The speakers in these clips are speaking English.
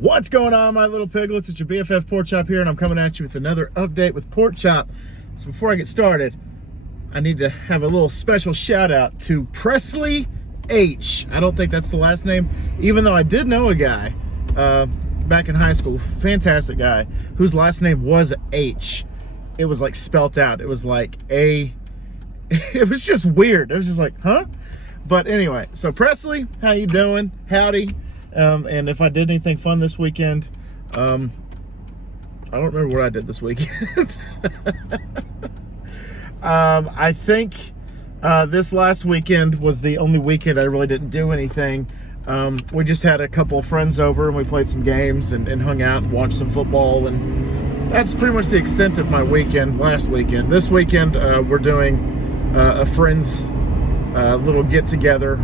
What's going on, my little piglets? It's your BFF Pork Chop here, and I'm coming at you with another update with Pork Chop. So before I get started, I need to have a little special shout out to Presley H. I don't think that's the last name, even though I did know a guy back in high school, fantastic guy, whose last name was H. It was like spelt out. It was like A. It was just weird. It was just like, huh? But anyway, so Presley, how you doing? Howdy. And if I did anything fun this weekend, I don't remember what I did this weekend. I think this last weekend was the only weekend I really didn't do anything. We just had a couple of friends over and we played some games and hung out and watched some football, and that's pretty much the extent of my weekend last weekend. This weekend we're doing a friend's little get-together.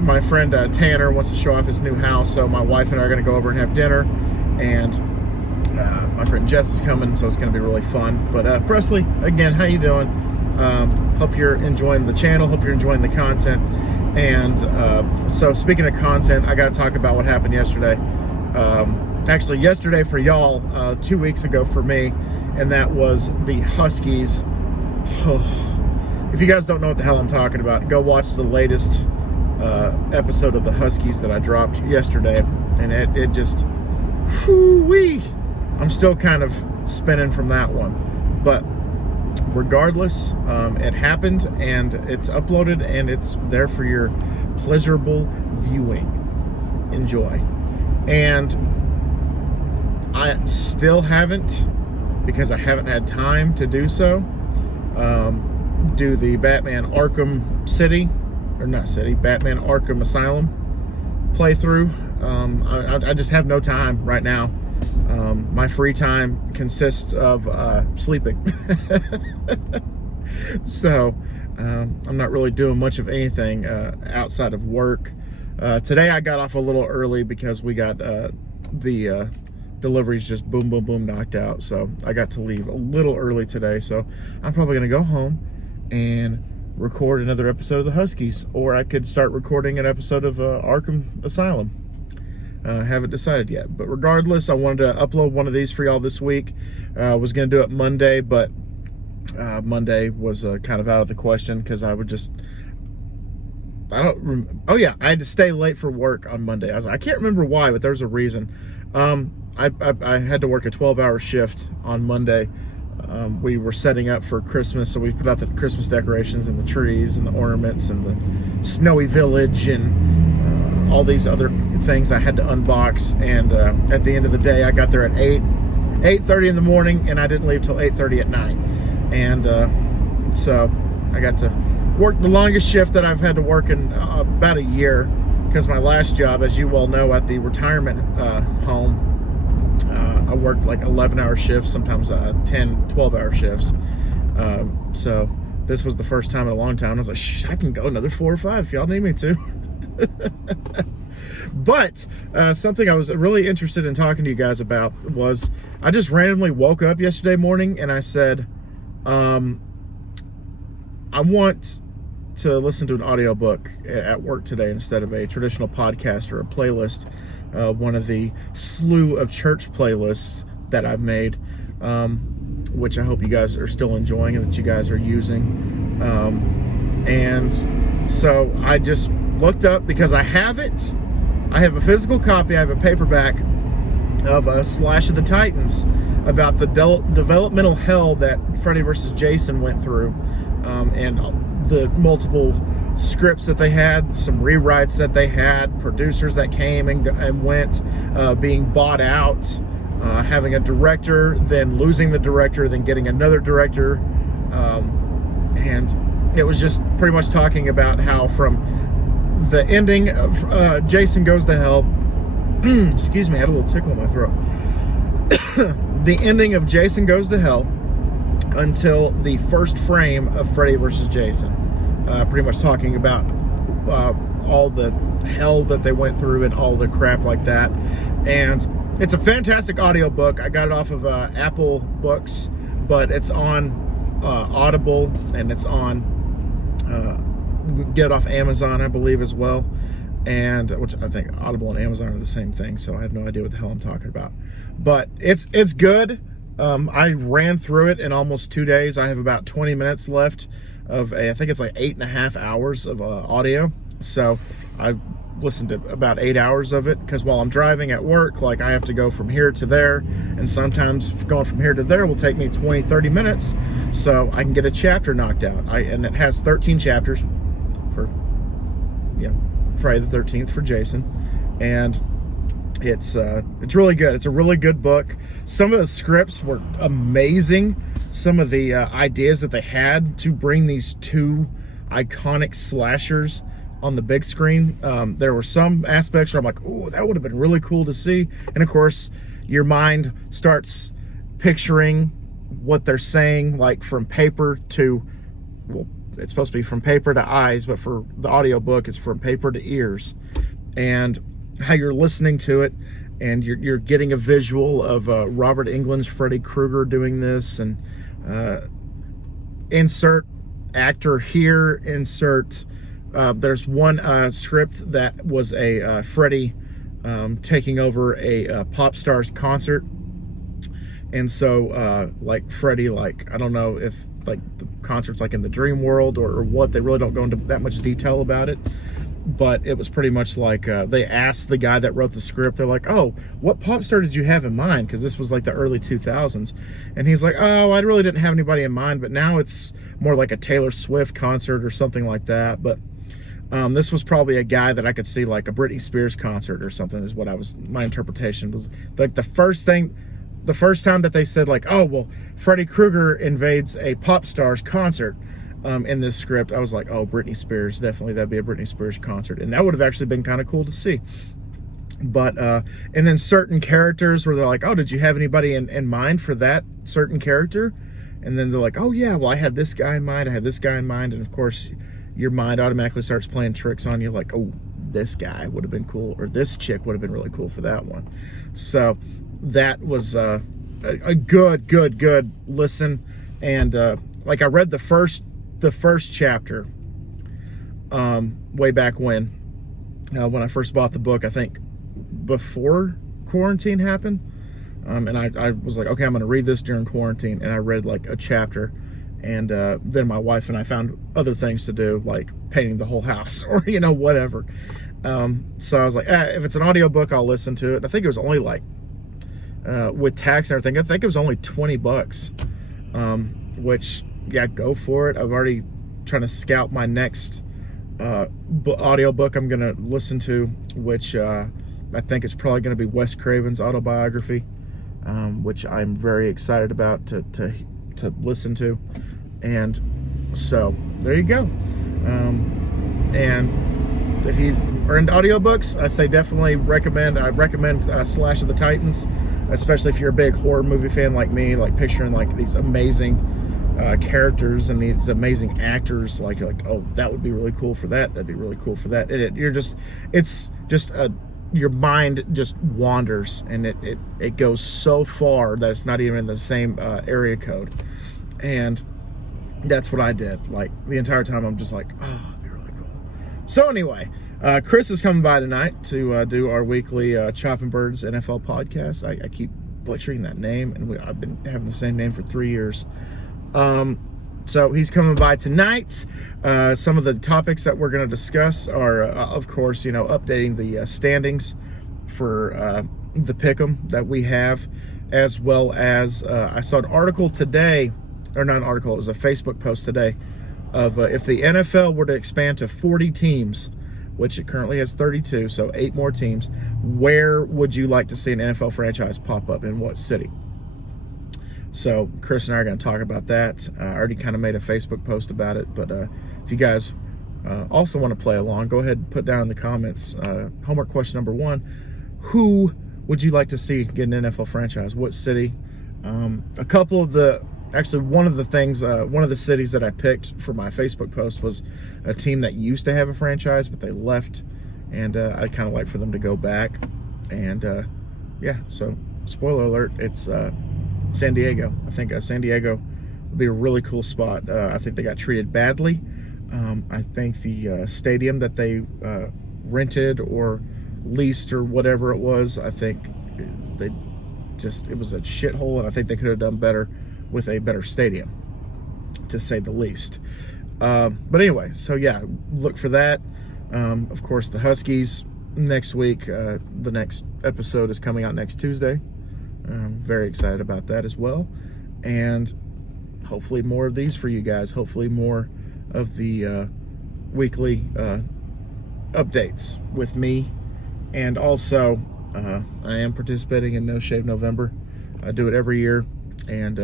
My friend Tanner wants to show off his new house, so my wife and I are going to go over and have dinner, and my friend Jess is coming, so it's going to be really fun. But Presley, again, how you doing? Hope you're enjoying the channel, hope you're enjoying the content. And so speaking of content, I got to talk about what happened yesterday. Actually, yesterday for y'all, 2 weeks ago for me, and that was the Huskies. If you guys don't know what the hell I'm talking about, go watch the latest episode of the Huskies that I dropped yesterday, and it just, whoo-wee, I'm still kind of spinning from that one. But regardless, it happened, and it's uploaded, and it's there for your pleasurable viewing. Enjoy. And I still haven't, because I haven't had time to do so, do the Batman Arkham City, or not City, Batman Arkham Asylum playthrough. I just have no time right now. My free time consists of sleeping. So I'm not really doing much of anything outside of work. Today I got off a little early because we got the deliveries just boom, boom, boom knocked out. So I got to leave a little early today. So I'm probably going to go home and record another episode of the Huskies, or I could start recording an episode of Arkham Asylum. Haven't decided yet, but regardless, I wanted to upload one of these for y'all this week. Was going to do it Monday, but Monday was kind of out of the question because I had to stay late for work on Monday. I can't remember why, but there's a reason. I had to work a 12-hour shift on Monday. We were setting up for Christmas, so we put out the Christmas decorations and the trees and the ornaments and the snowy village and all these other things I had to unbox. And at the end of the day, I got there at 8:30 in the morning, and I didn't leave till 8:30 at night. And so I got to work the longest shift that I've had to work in about a year, because my last job, as you well know, at the retirement home, I worked like 11-hour shifts, sometimes 10, 12-hour shifts. So this was the first time in a long time. I was like, I can go another 4 or 5 if y'all need me to. But something I was really interested in talking to you guys about was, I just randomly woke up yesterday morning and I said, I want to listen to an audiobook at work today instead of a traditional podcast or a playlist. One of the slew of church playlists that I've made, which I hope you guys are still enjoying and that you guys are using. And so I just looked up, because I have it. I have a physical copy. I have a paperback of Slash of the Titans, about the developmental hell that Freddy vs. Jason went through, and the multiple scripts that they had, some rewrites that they had, producers that came and went, being bought out, having a director, then losing the director, then getting another director, and it was just pretty much talking about how from the ending of Jason Goes to Hell, excuse me, I had a little tickle in my throat. The ending of Jason Goes to Hell until the first frame of Freddy vs. Jason. Pretty much talking about all the hell that they went through and all the crap like that. And it's a fantastic audiobook. I got it off of Apple Books, but it's on Audible, and it's on get it off Amazon, I believe, as well. and which I think Audible and Amazon are the same thing, so I have no idea what the hell I'm talking about. But it's good. I ran through it in almost 2 days. I have about 20 minutes left of I think it's like 8.5 hours of audio. So I listened to about 8 hours of it, because while I'm driving at work, like, I have to go from here to there, and sometimes going from here to there will take me 20-30 minutes, so I can get a chapter knocked out. And it has 13 chapters for, Friday the 13th for Jason, and it's really good. It's a really good book. Some of the scripts were amazing. Some of the ideas that they had to bring these two iconic slashers on the big screen. There were some aspects where I'm like, oh, that would have been really cool to see. And of course, your mind starts picturing what they're saying, like from paper to, well, it's supposed to be from paper to eyes, but for the audiobook, it's from paper to ears. And how you're listening to it, and you're getting a visual of Robert Englund's Freddy Krueger doing this, and insert actor here, insert there's one script that was a Freddy taking over a pop star's concert, and so like Freddy, like, I don't know if like the concert's like in the dream world or what. They really don't go into that much detail about it, but it was pretty much like they asked the guy that wrote the script, they're like, oh, what pop star did you have in mind? Because this was like the early 2000s. And he's like, oh, I really didn't have anybody in mind, but now it's more like a Taylor Swift concert or something like that. But this was probably a guy that I could see like a Britney Spears concert or something, is what my interpretation was. Like the first time that they said like, oh, well, Freddy Krueger invades a pop star's concert, in this script, I was like, oh, Britney Spears, definitely, that'd be a Britney Spears concert, and that would have actually been kind of cool to see. But and then certain characters where they're like, oh, did you have anybody in mind for that certain character? And then they're like, oh yeah, well, I had this guy in mind, I had this guy in mind, and of course your mind automatically starts playing tricks on you, like, oh, this guy would have been cool, or this chick would have been really cool for that one. So that was a good listen. And like, I read the first chapter way back when I first bought the book, I think before quarantine happened, and I was like, okay, I'm gonna read this during quarantine, and I read like a chapter, and then my wife and I found other things to do, like painting the whole house or whatever. So I was like, if it's an audiobook, I'll listen to it. I think it was only like with tax and everything, I think it was only $20, which, yeah, go for it. I've already trying to scout my next audiobook I'm gonna listen to, which I think it's probably gonna be Wes Craven's autobiography, which I'm very excited about to listen to. And so there you go. And if you are into audiobooks, I say definitely recommend. I recommend Slash of the Titans, especially if you're a big horror movie fan like me, like picturing like these amazing characters and these amazing actors, like oh, that would be really cool for that, that'd be really cool for that. Your mind just wanders, and it goes so far that it's not even in the same area code. And that's what I did. Like, the entire time I'm just like, oh, that'd be really cool. So anyway, Chris is coming by tonight to do our weekly Chopping Birds NFL podcast. I keep butchering that name, and I've been having the same name for 3 years. So he's coming by tonight. Some of the topics that we're going to discuss are, of course, updating the standings for the Pick'em that we have, as well as I saw an article today, or not an article, it was a Facebook post today, of if the NFL were to expand to 40 teams, which it currently has 32, so 8 more teams, where would you like to see an NFL franchise pop up, in what city? So Chris and I are going to talk about that. I already kind of made a Facebook post about it, but if you guys also want to play along, go ahead and put down in the comments. Homework question number 1, who would you like to see get an NFL franchise? What city? A couple of the, actually one of the things, one of the cities that I picked for my Facebook post was a team that used to have a franchise, but they left, and I kind of like for them to go back. And yeah, so spoiler alert, it's San Diego. I think San Diego would be a really cool spot. I think they got treated badly. I think the stadium that they rented or leased or whatever it was. I think it was a shithole, and I think they could have done better with a better stadium, to say the least. But anyway, so yeah, look for that. Of course, the Huskies next week. The next episode is coming out next Tuesday. I'm very excited about that as well. And hopefully more of these for you guys. Hopefully more of the weekly updates with me. And also, I am participating in No Shave November. I do it every year. And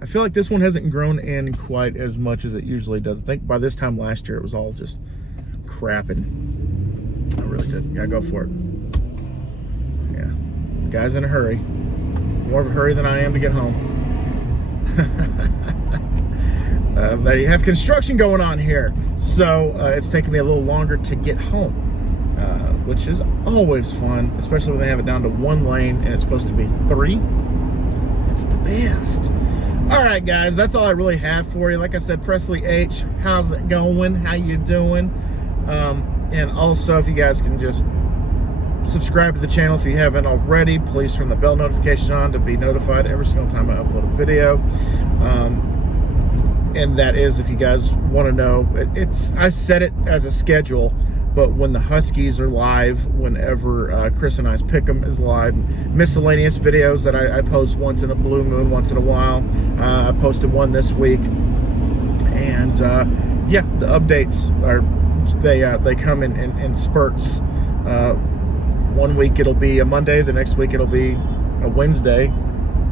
I feel like this one hasn't grown in quite as much as it usually does. I think by this time last year, it was all just crapping. I really did. Yeah, go for it. Yeah. Guy's in a hurry. More of a hurry than I am to get home. They have construction going on here, so it's taking me a little longer to get home, which is always fun, especially when they have it down to 1 lane and it's supposed to be 3. It's the best. All right, guys, that's all I really have for you. Like I said, Presley H, how's it going? How you doing? And also, if you guys can just subscribe to the channel if you haven't already, please turn the bell notification on to be notified every single time I upload a video. And that is, if you guys want to know, I set it as a schedule, but when the Huskies are live, whenever Chris and I's Pick'em is live, miscellaneous videos that I post once in a blue moon, once in a while. I posted one this week, and yeah, the updates are they come in spurts. 1 week it'll be a Monday, the next week it'll be a Wednesday.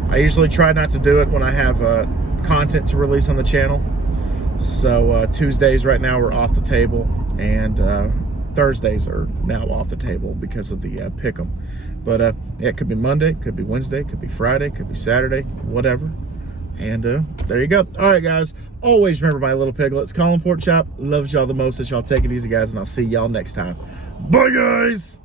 I usually try not to do it when I have content to release on the channel. So Tuesdays right now are off the table, and Thursdays are now off the table because of the Pick'em. But yeah, it could be Monday, could be Wednesday, could be Friday, could be Saturday, whatever. And there you go. All right, guys, always remember my little piglets. Colin Pork Chop loves y'all the most. That y'all take it easy, guys, and I'll see y'all next time. Bye, guys.